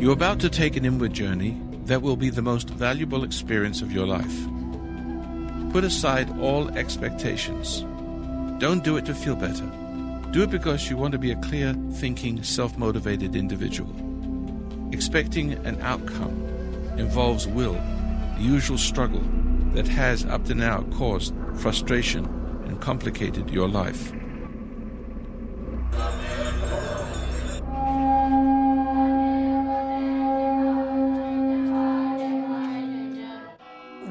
You're about to take an inward journey that will be the most valuable experience of your life. Put aside all expectations. Don't do it to feel better. Do it because you want to be a clear, thinking, self-motivated individual. Expecting an outcome involves will, the usual struggle that has up to now caused frustration and complicated your life.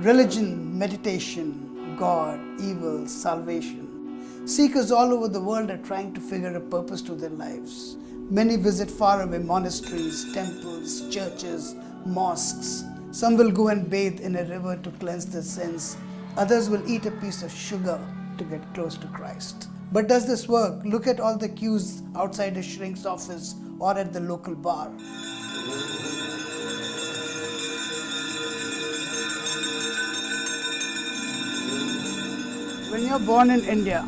Religion, meditation, God, evil, salvation. Seekers all over the world are trying to figure a purpose to their lives. Many visit faraway monasteries, temples, churches, mosques. Some will go and bathe in a river to cleanse their sins. Others will eat a piece of sugar to get close to Christ. But does this work? Look at all the queues outside a shrink's office or at the local bar. When you're born in India,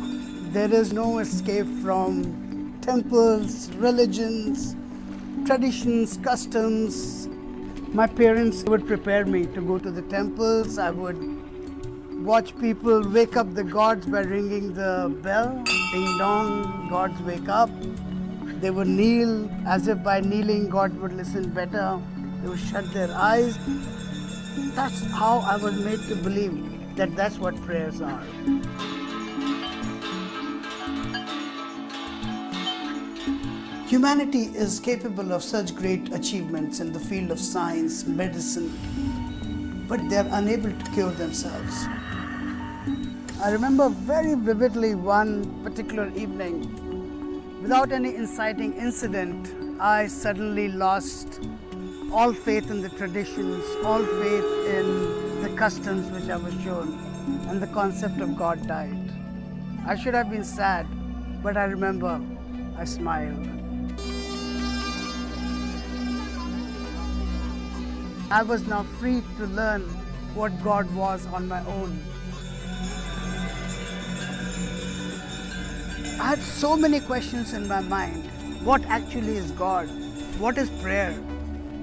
there is no escape from temples, religions, traditions, customs. My parents would prepare me to go to the temples. I would watch people wake up the gods by ringing the bell. Ding dong, gods wake up. They would kneel, as if by kneeling God would listen better. They would shut their eyes. That's how I was made to believe that that's what prayers are. Humanity is capable of such great achievements in the field of science, medicine, but they are unable to cure themselves. I remember very vividly one particular evening, without any inciting incident, I suddenly lost all faith in the traditions, all faith in the customs which I was shown, and the concept of God died. I should have been sad, but I remember I smiled. I was now free to learn what God was on my own. I had so many questions in my mind. What actually is God? What is prayer?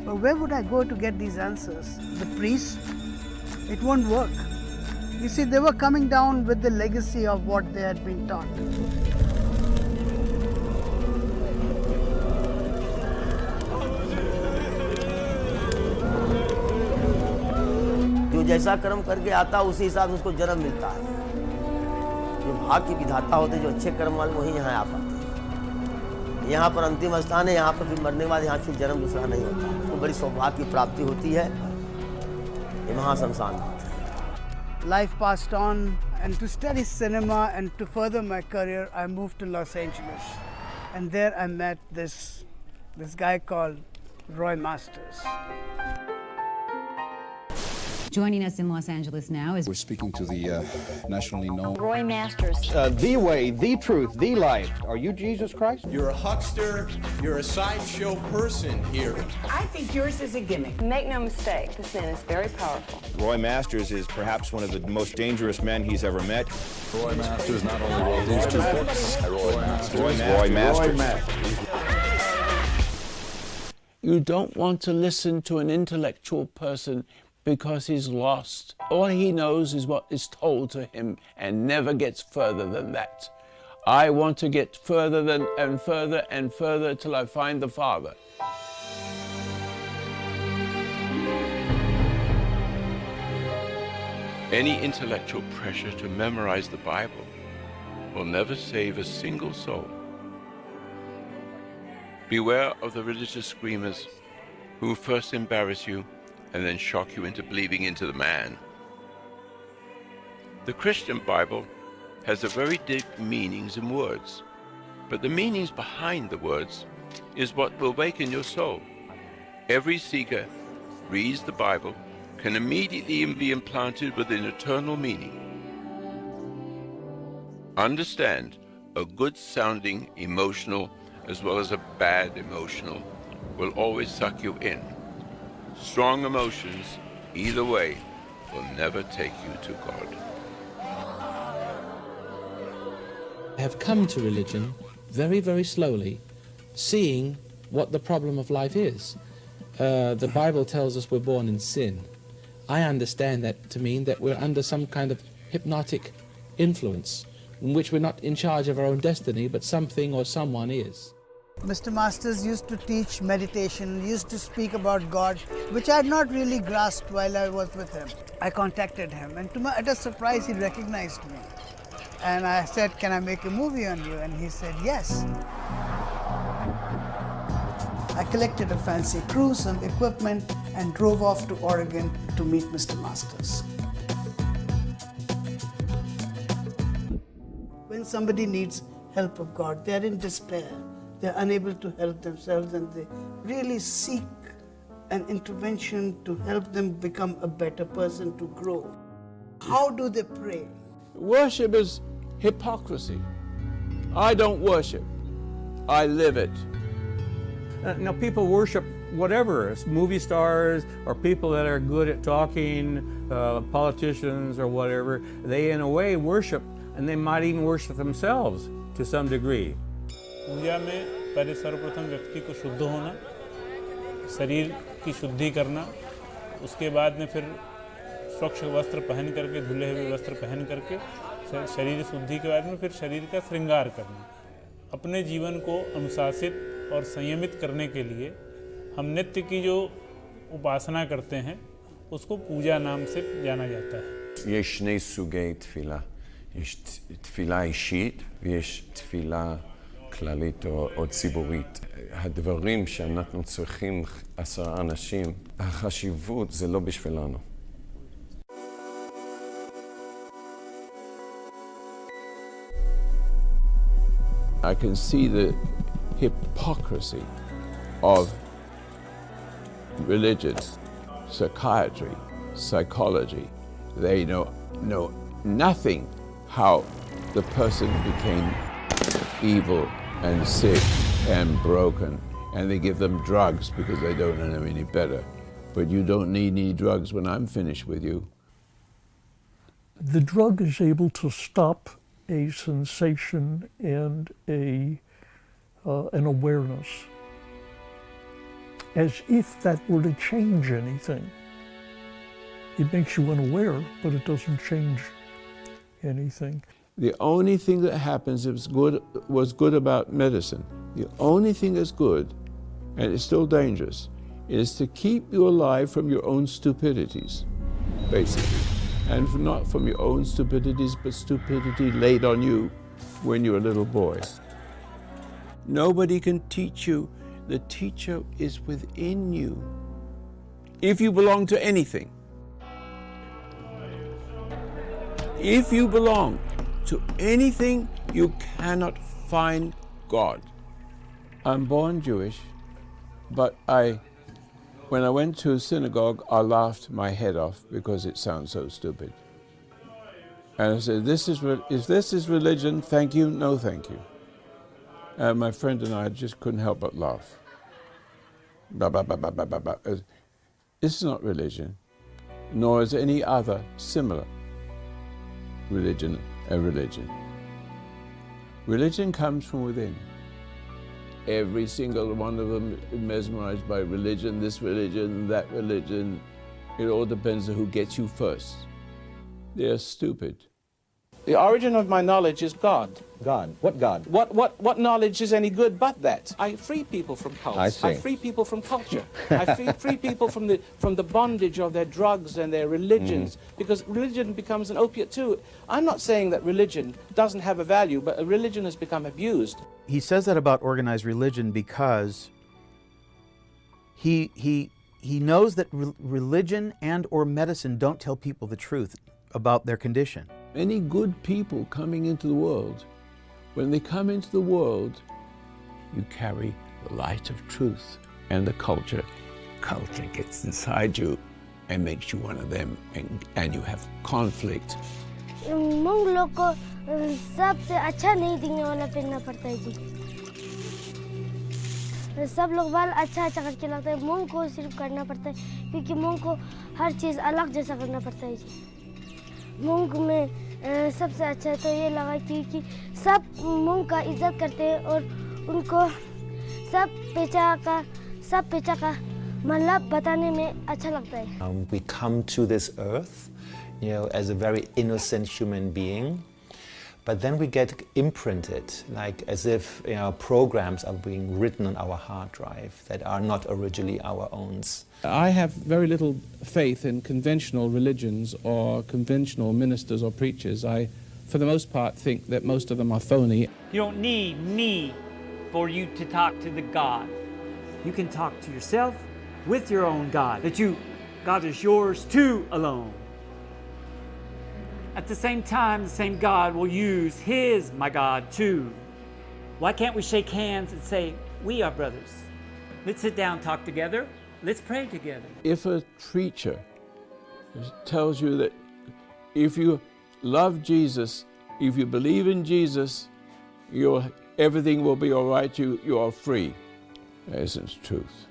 But where would I go to get these answers? The priest? It won't work. You see, they were coming down with the legacy of what they had been taught. जो जैसा कर्म करके आता उसी हिसाब से उसको जन्म मिलता है। जो भाग्य की विधाता होते जो अच्छे कर्म वाले वही यहाँ आ पाते हैं। यहाँ पर अंतिम स्थान है, यहाँ पर फिर मरने के बाद यहाँ फिर जन्म दूसरा नहीं होता। उसको बड़ी सौभाग्य की प्राप्ति होती है। ये महाशमशान बात है। Life passed on, and to study cinema and to further my career, I moved to Los Angeles. And there I met this guy called Roy Masters. Joining us in Los Angeles now is... We're speaking to the nationally known... Roy Masters. The way, the truth, the life. Are you Jesus Christ? You're a huckster. You're a sideshow person here. I think yours is a gimmick. Make no mistake, this man is very powerful. Roy Masters is perhaps one of the most dangerous men he's ever met. Roy Masters not only wrote these two books. Roy Masters. You don't want to listen to an intellectual person because he's lost. All he knows is what is told to him and never gets further than that. I want to get further and further and further till I find the Father. Any intellectual pressure to memorize the Bible will never save a single soul. Beware of the religious screamers who first embarrass you and then shock you into believing into the man. The Christian Bible has a very deep meanings in words, but the meanings behind the words is what will awaken your soul. Every seeker reads the Bible can immediately be implanted with an eternal meaning. Understand, a good sounding emotional as well as a bad emotional will always suck you in. Strong emotions, either way, will never take you to God. I have come to religion very, very slowly, seeing what the problem of life is. the Bible tells us we're born in sin. I understand that to mean that we're under some kind of hypnotic influence in which we're not in charge of our own destiny, but something or someone is. Mr. Masters used to teach meditation, used to speak about God, which I had not really grasped while I was with him. I contacted him, and to my utter surprise, he recognized me. And I said, "Can I make a movie on you?" And he said, "Yes." I collected a fancy crew, some equipment, and drove off to Oregon to meet Mr. Masters. When somebody needs help of God, they're in despair. They're unable to help themselves, and they really seek an intervention to help them become a better person, to grow. How do they pray? Worship is hypocrisy. I don't worship. I live it. Now, people worship whatever, movie stars or people that are good at talking, politicians or whatever. They, in a way, worship, and they might even worship themselves to some degree. पूजा में पहले सर्वप्रथम व्यक्ति को शुद्ध होना, शरीर की शुद्धि करना, उसके बाद में फिर स्वच्छ वस्त्र पहन करके, धुले हुए वस्त्र पहन करके शरीर शुद्धि के बाद में फिर शरीर का श्रृंगार करना। अपने जीवन को अनुशासित और संयमित करने के लिए हम नित्य की जो उपासना करते हैं उसको पूजा नाम से जाना जाता है। יש שני סוגי תפילה, יש תפילה אישית ויש תפילה כללית או ציבורית. הדברים שאנחנו צריכים 10 אנשים, החשיבות זה לא בשבילנו. I can see the hypocrisy of religion, psychiatry, psychology. They know nothing how the person became evil and sick and broken, and they give them drugs because they don't know any better. But you don't need any drugs when I'm finished with you. The drug is able to stop a sensation and an awareness, as if that were to change anything. It makes you unaware, but it doesn't change anything. The only thing that happens was good about medicine. The only thing that's good, and it's still dangerous, is to keep you alive from your own stupidities, basically. And not from your own stupidities, but stupidity laid on you when you're a little boy. Nobody can teach you. The teacher is within you. If you belong to anything, if you belong to anything, you cannot find God. I'm born Jewish, but when I went to a synagogue, I laughed my head off because it sounds so stupid. And I said, if this is religion, thank you, no thank you. And my friend and I just couldn't help but laugh. Bah, bah, bah, bah, bah, bah, bah. This is not religion, nor is any other similar religion a religion. Religion comes from within. Every single one of them is mesmerized by religion, this religion, that religion. It all depends on who gets you first. They're stupid. The origin of my knowledge is God. God? What God? What knowledge is any good but that? I free people from cults. I see. I free people from culture. I free people from the bondage of their drugs and their religions, because religion becomes an opiate too. I'm not saying that religion doesn't have a value, but a religion has become abused. He says that about organized religion because he knows that religion and or medicine don't tell people the truth about their condition. Any good people coming into the world, when they come into the world, you carry the light of truth, and the culture gets inside you and makes you one of them, and you have conflict. मूंग लोग को सबसे अच्छा नहीं दिखने वाला पहनना पड़ता है जी। सब लोग बाल अच्छा अच्छा करके लगता है, मूंग को सिर्फ करना पड़ता है क्योंकि मूंग को हर चीज़ अलग जैसा करना पड़ता है जी। मूंग में सबसे अच्छा तो ये लगा कि सब मूंग का इज्जत करते हैं और उनको सब पेचा का मतलब बताने में अच्छा लगता है. We come to this earth, as a very innocent human being, but then we get imprinted, like as if programs are being written on our hard drive that are not originally our own. I have very little faith in conventional religions or conventional ministers or preachers. I, for the most part, think that most of them are phony. You don't need me for you to talk to the God. You can talk to yourself with your own God, God is yours too alone. At the same time, the same God will use His, my God, too. Why can't we shake hands and say, we are brothers? Let's sit down, talk together. Let's pray together. If a preacher tells you that if you love Jesus, if you believe in Jesus, everything will be all right, you are free. That isn't truth.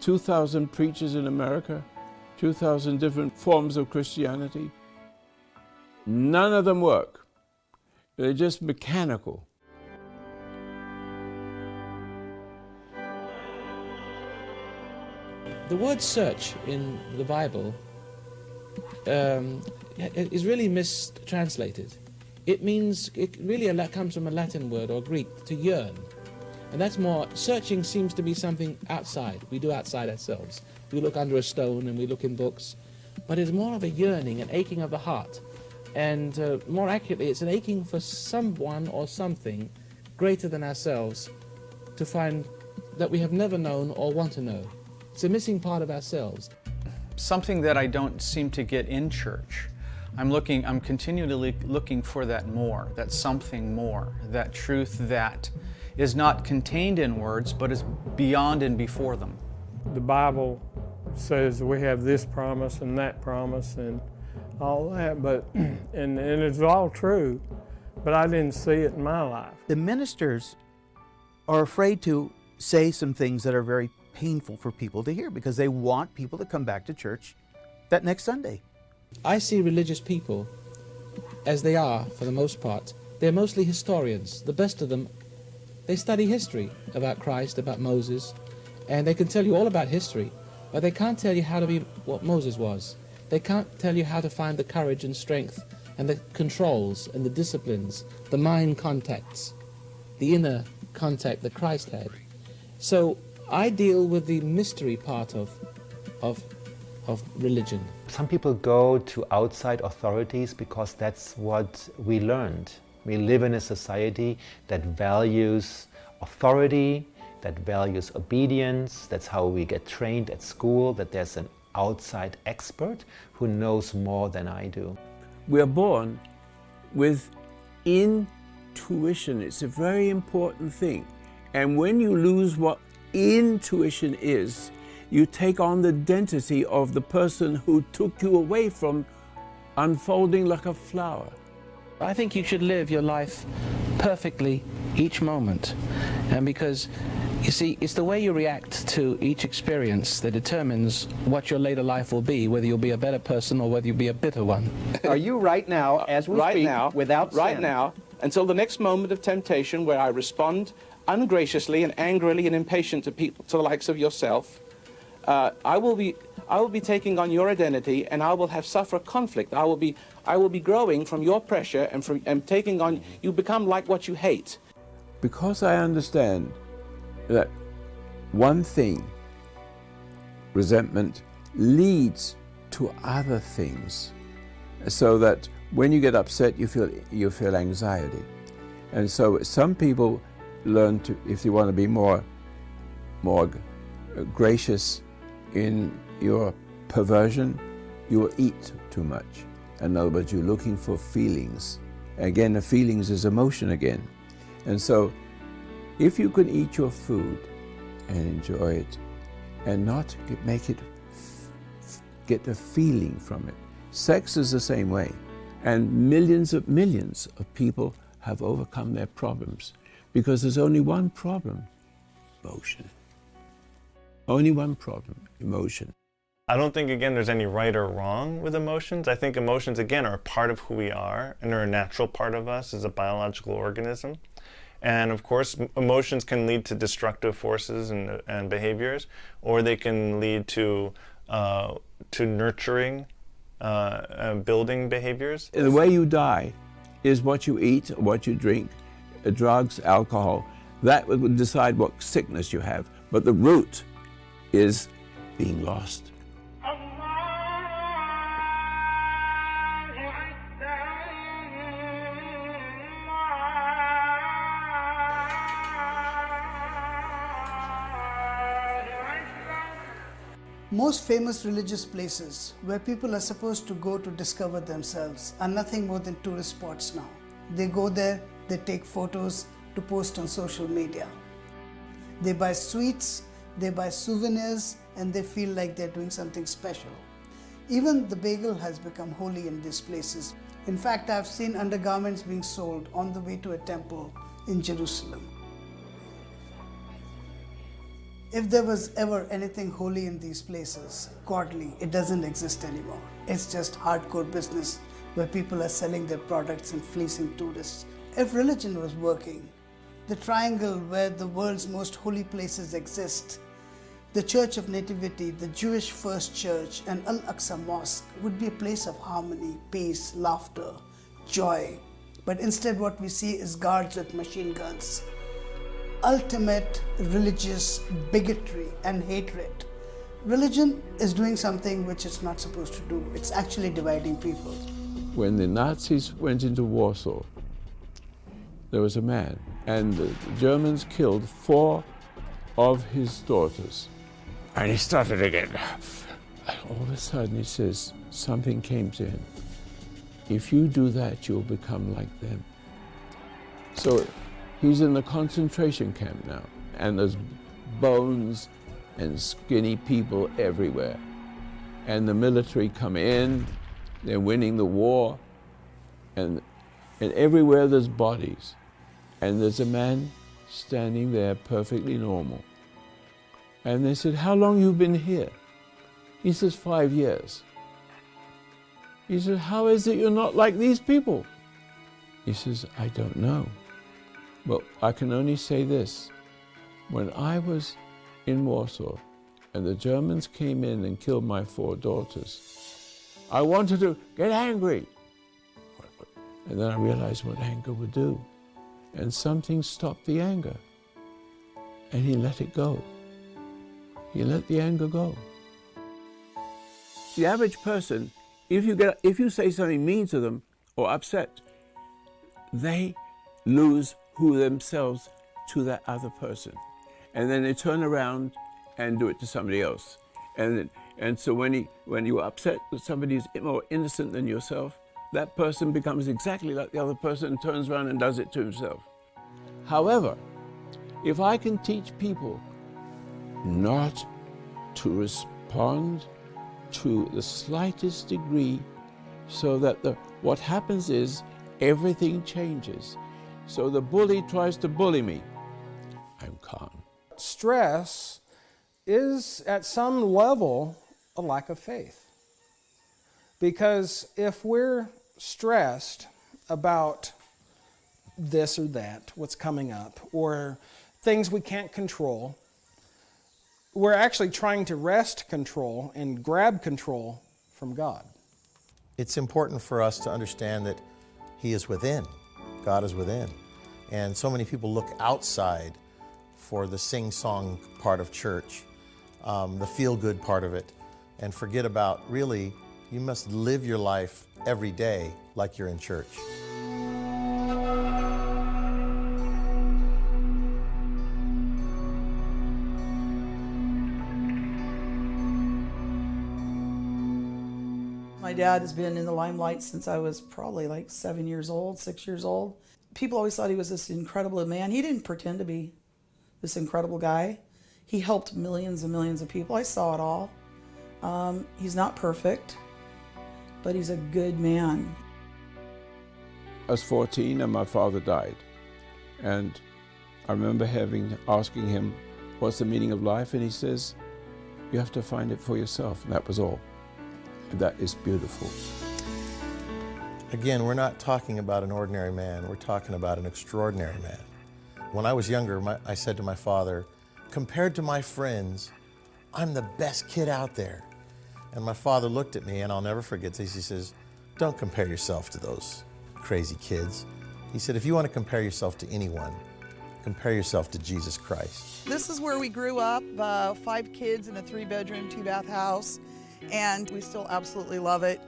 2,000 preachers in America, 2,000 different forms of Christianity. None of them work. They're just mechanical. The word search in the Bible is really mistranslated. It really comes from a Latin word or Greek, to yearn. And that's more, searching seems to be something outside. We do outside ourselves. We look under a stone and we look in books. But it's more of a yearning, an aching of the heart. And more accurately, it's an aching for someone or something greater than ourselves to find that we have never known or want to know. It's a missing part of ourselves. Something that I don't seem to get in church. I'm continually looking for that more, that something more, that truth that is not contained in words, but is beyond and before them. The Bible says we have this promise and that promise and all that, but and it's all true, but I didn't see it in my life. The ministers are afraid to say some things that are very painful for people to hear because they want people to come back to church that next Sunday. I see religious people as they are, for the most part. They're mostly historians. The best of them, they study history about Christ, about Moses, and they can tell you all about history, but they can't tell you how to be what Moses was. They can't tell you how to find the courage and strength and the controls and the disciplines, the mind contacts, the inner contact that Christ had. So I deal with the mystery part of religion. Some people go to outside authorities because that's what we learned. We live in a society that values authority, that values obedience. That's how we get trained at school, that there's an outside expert who knows more than I do. We are born with intuition. It's a very important thing. And when you lose what intuition is, you take on the identity of the person who took you away from unfolding like a flower. I think you should live your life perfectly each moment. And because, you see, it's the way you react to each experience that determines what your later life will be, whether you'll be a better person or whether you'll be a bitter one. Are you right now, as we speak, without sin? Right now, until the next moment of temptation where I respond ungraciously and angrily and impatient to people, to the likes of yourself, I will be taking on your identity, and I will have suffer conflict. I will be growing from your pressure and taking on. You become like what you hate. Because I understand that one thing, resentment, leads to other things, so that when you get upset, you feel anxiety, and so some people learn to, if you want to be more gracious in your perversion, you will eat too much. In other words, you're looking for feelings. Again, the feelings is emotion again. And so, if you can eat your food and enjoy it, and not get the feeling from it. Sex is the same way. And millions of people have overcome their problems because there's only one problem: emotion. Only one problem: emotion. I don't think, again, there's any right or wrong with emotions. I think emotions, again, are a part of who we are and are a natural part of us as a biological organism. And of course, emotions can lead to destructive forces and behaviors, or they can lead to nurturing, building behaviors. The way you die is what you eat, what you drink, drugs, alcohol. That will decide what sickness you have. But the root is being lost. Most famous religious places where people are supposed to go to discover themselves are nothing more than tourist spots now. They go there, they take photos to post on social media. They buy sweets, they buy souvenirs, and they feel like they're doing something special. Even the bagel has become holy in these places. In fact, I've seen undergarments being sold on the way to a temple in Jerusalem. If there was ever anything holy in these places, godly, it doesn't exist anymore. It's just hardcore business where people are selling their products and fleecing tourists. If religion was working, the triangle where the world's most holy places exist, the Church of Nativity, the Jewish First Church, and Al-Aqsa Mosque would be a place of harmony, peace, laughter, joy. But instead what we see is guards with machine guns. Ultimate religious bigotry and hatred. Religion is doing something which it's not supposed to do. It's actually dividing people. When the Nazis went into Warsaw, there was a man, and the Germans killed 4 of his daughters. And he started again. And all of a sudden he says, something came to him. If you do that, you'll become like them. So he's in the concentration camp now, and there's bones and skinny people everywhere. And the military come in, they're winning the war, and everywhere there's bodies. And there's a man standing there perfectly normal. And they said, how long you been here? He says, 5 years. He said, how is it you're not like these people? He says, I don't know. But I can only say this. When I was in Warsaw and the Germans came in and killed my 4 daughters, I wanted to get angry. And then I realized what anger would do. And something stopped the anger. And he let it go. He let the anger go. The average person, if you say something mean to them or upset, they lose who themselves to that other person. And then they turn around and do it to somebody else. And so when you're upset that somebody is more innocent than yourself, that person becomes exactly like the other person and turns around and does it to himself. However, if I can teach people not to respond to the slightest degree, so that what happens is everything changes. So the bully tries to bully me, I'm calm. Stress is at some level a lack of faith. Because if we're stressed about this or that, what's coming up, or things we can't control, we're actually trying to wrest control and grab control from God. It's important for us to understand that He is within. God is within. And so many people look outside for the sing-song part of church, the feel-good part of it, and forget about, really, you must live your life every day like you're in church. My dad has been in the limelight since I was probably like 7 years old, 6 years old. People always thought he was this incredible man. He didn't pretend to be this incredible guy. He helped millions and millions of people. I saw it all. He's not perfect, but he's a good man. I was 14 and my father died. And I remember asking him, what's the meaning of life? And he says, you have to find it for yourself. And that was all. And that is beautiful. Again, we're not talking about an ordinary man. We're talking about an extraordinary man. When I was younger, I said to my father, compared to my friends, I'm the best kid out there. And my father looked at me, and I'll never forget this. He says, don't compare yourself to those crazy kids. He said, if you want to compare yourself to anyone, compare yourself to Jesus Christ. This is where we grew up, 5 kids in a 3-bedroom, 2-bath house, and we still absolutely love it.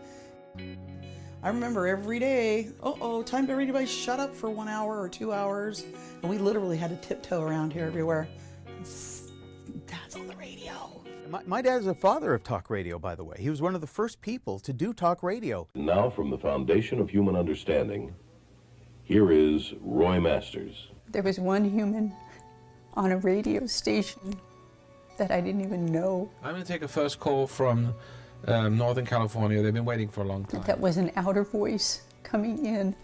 I remember every day, time to everybody shut up for 1 hour or 2 hours, and we literally had to tiptoe around here everywhere. Dad's on the radio. My dad is a father of talk radio, by the way. He was one of the first people to do talk radio. Now, from the foundation of human understanding, here is Roy Masters. There was one human on a radio station that I didn't even know. I'm going to take a first call from Northern California. They've been waiting for a long time. That was an outer voice coming in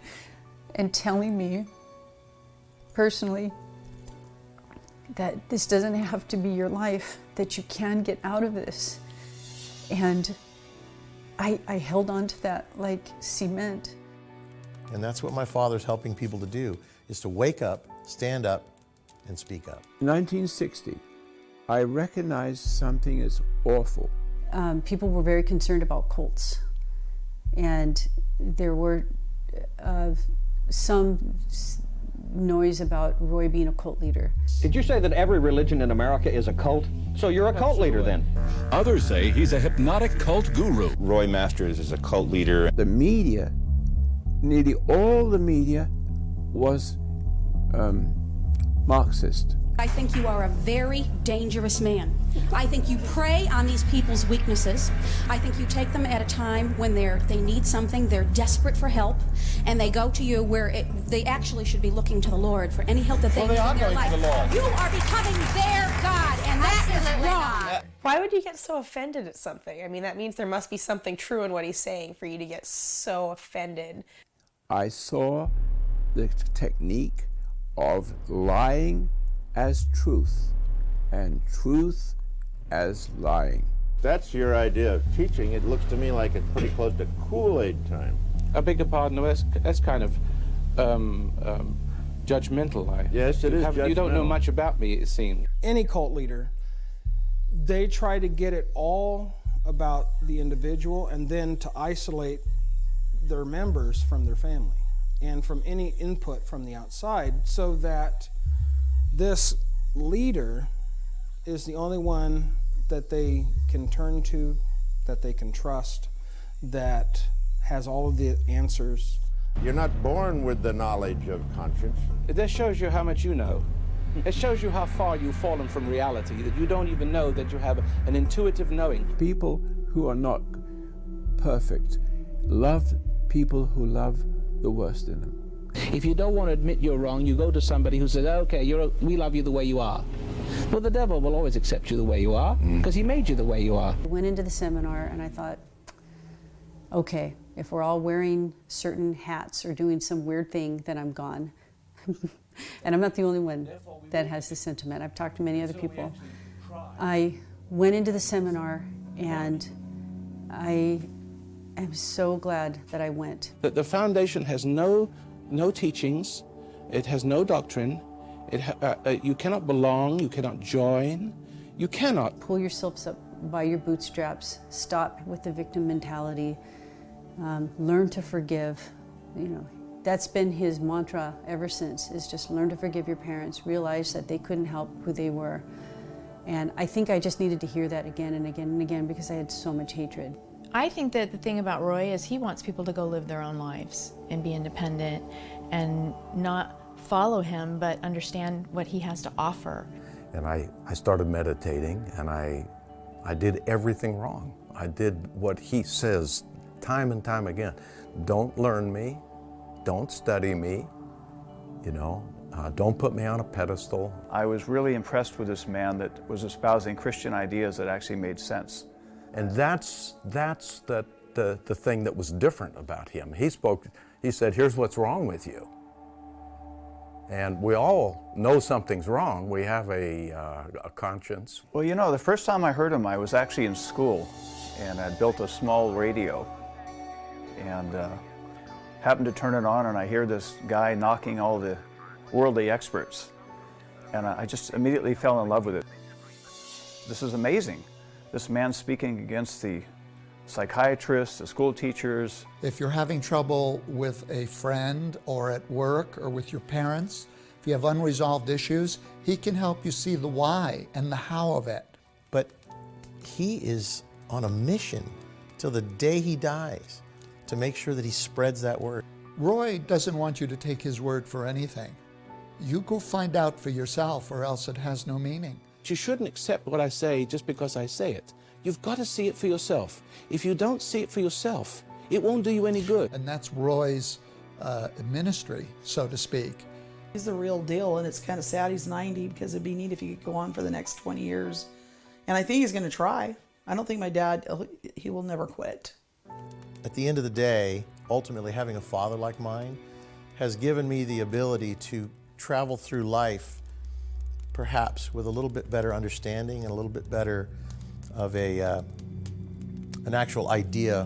and telling me personally that this doesn't have to be your life, that you can get out of this. And I held on to that like cement. And that's what my father's helping people to do, is to wake up, stand up, and speak up. In 1960, I recognized something as awful. People were very concerned about cults. And there were some noise about Roy being a cult leader. Did you say that every religion in America is a cult? So you're a cult leader then? Others say he's a hypnotic cult guru. Roy Masters is a cult leader. The media, nearly all the media, was Marxist. I think you are a very dangerous man. I think you prey on these people's weaknesses. I think you take them at a time when they need something, they're desperate for help, and they go to you where they actually should be looking to the Lord for any help that they need in their life. You are becoming their God, and that is wrong. Why would you get so offended at something? I mean, that means there must be something true in what he's saying for you to get so offended. I saw the technique of lying as truth and truth as lying. That's your idea of teaching. It looks to me like it's pretty close to Kool-Aid time. I beg your pardon, that's kind of judgmental. Yes, it is judgmental. You don't know much about me, it seems. Any cult leader, they try to get it all about the individual and then to isolate their members from their family and from any input from the outside, so that this leader is the only one that they can turn to, that they can trust, that has all of the answers. You're not born with the knowledge of conscience. That shows you how much you know. It shows you how far you've fallen from reality, that you don't even know that you have an intuitive knowing. People who are not perfect love people who love the worst in them. If you don't want to admit you're wrong, you go to somebody who says, okay, we love you the way you are. Well, the devil will always accept you the way you are, because he made you the way you are. I went into the seminar and I thought, okay, if we're all wearing certain hats or doing some weird thing, then I'm gone. And I'm not the only one that has this sentiment. I've talked to many other people. I went into the seminar and I am so glad that I went. The foundation has no teachings, it has no doctrine, you cannot belong, you cannot join, you cannot. Pull yourselves up by your bootstraps, stop with the victim mentality, learn to forgive. That's been his mantra ever since, is just learn to forgive your parents, realize that they couldn't help who they were. And I think I just needed to hear that again and again and again because I had so much hatred. I think that the thing about Roy is he wants people to go live their own lives and be independent and not follow him, but understand what he has to offer. And I started meditating, and I did everything wrong. I did what he says time and time again. Don't learn me, don't study me, don't put me on a pedestal. I was really impressed with this man that was espousing Christian ideas that actually made sense. And that's the thing that was different about him. He said, here's what's wrong with you. And we all know something's wrong. We have a conscience. Well, the first time I heard him, I was actually in school, and I built a small radio, and happened to turn it on, and I hear this guy knocking all the worldly experts And I just immediately fell in love with it. This is amazing. This man speaking against the psychiatrists, the school teachers. If you're having trouble with a friend or at work or with your parents, if you have unresolved issues, he can help you see the why and the how of it. But he is on a mission till the day he dies to make sure that he spreads that word. Roy doesn't want you to take his word for anything. You go find out for yourself, or else it has no meaning. You shouldn't accept what I say just because I say it. You've got to see it for yourself. If you don't see it for yourself, it won't do you any good. And that's Roy's ministry, so to speak. He's the real deal, and it's kind of sad he's 90 because it'd be neat if he could go on for the next 20 years. And I think he's going to try. I don't think my dad, he will never quit. At the end of the day, ultimately having a father like mine has given me the ability to travel through life perhaps with a little bit better understanding and a little bit better of an actual idea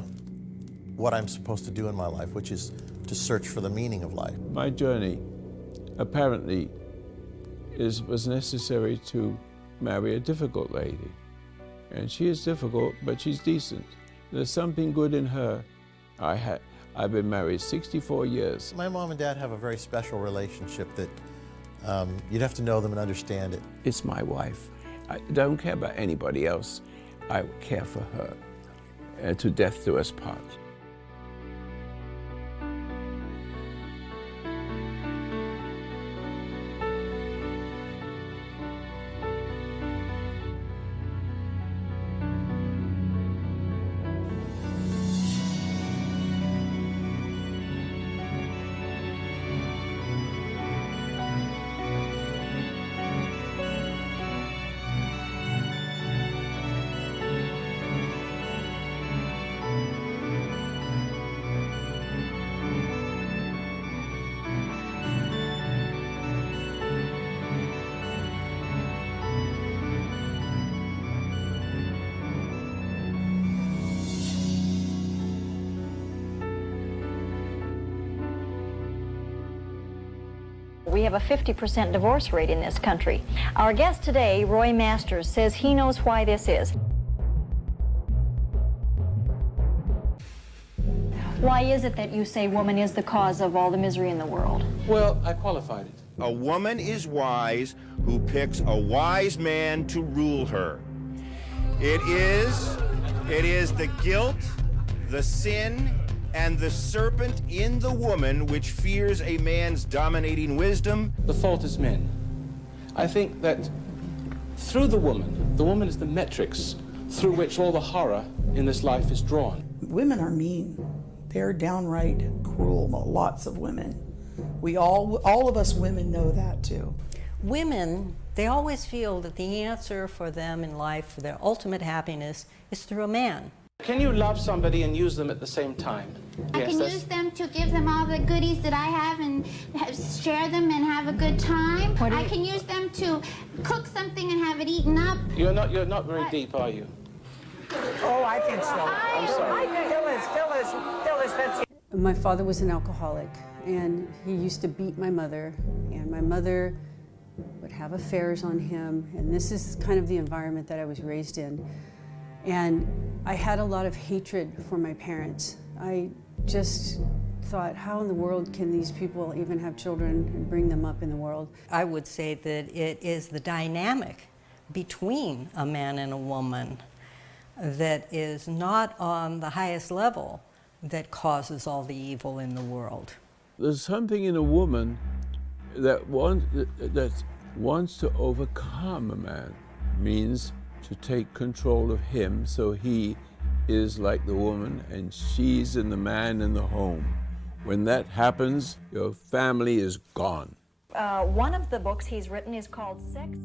what I'm supposed to do in my life, which is to search for the meaning of life. My journey apparently was necessary to marry a difficult lady. And she is difficult, but she's decent. There's something good in her. I've been married 64 years. My mom and dad have a very special relationship that you'd have to know them and understand it. It's my wife. I don't care about anybody else. I care for her. And to death do us part. We have a 50% divorce rate in this country. Our guest today, Roy Masters, says he knows why this is. Why is it that you say woman is the cause of all the misery in the world? Well, I qualified it. A woman is wise who picks a wise man to rule her. It is the guilt, the sin, and the serpent in the woman which fears a man's dominating wisdom. The fault is men. I think that through the woman is the metrics through which all the horror in this life is drawn. Women are mean. They're downright cruel, lots of women. All of us women know that too. Women, they always feel that the answer for them in life, for their ultimate happiness, is through a man. Can you love somebody and use them at the same time? I can use them to give them all the goodies that I have and share them and have a good time. I can use them to cook something and have it eaten up. You're not very deep, are you? Oh, I think so. I'm sorry. Phyllis, that's... My father was an alcoholic, and he used to beat my mother, and my mother would have affairs on him, and this is kind of the environment that I was raised in. And I had a lot of hatred for my parents. I just thought, how in the world can these people even have children and bring them up in the world? I would say that it is the dynamic between a man and a woman that is not on the highest level that causes all the evil in the world. There's something in a woman that wants to overcome a man, means to take control of him so he is like the woman and she's in the man in the home. When that happens, your family is gone. One of the books he's written is called Sex.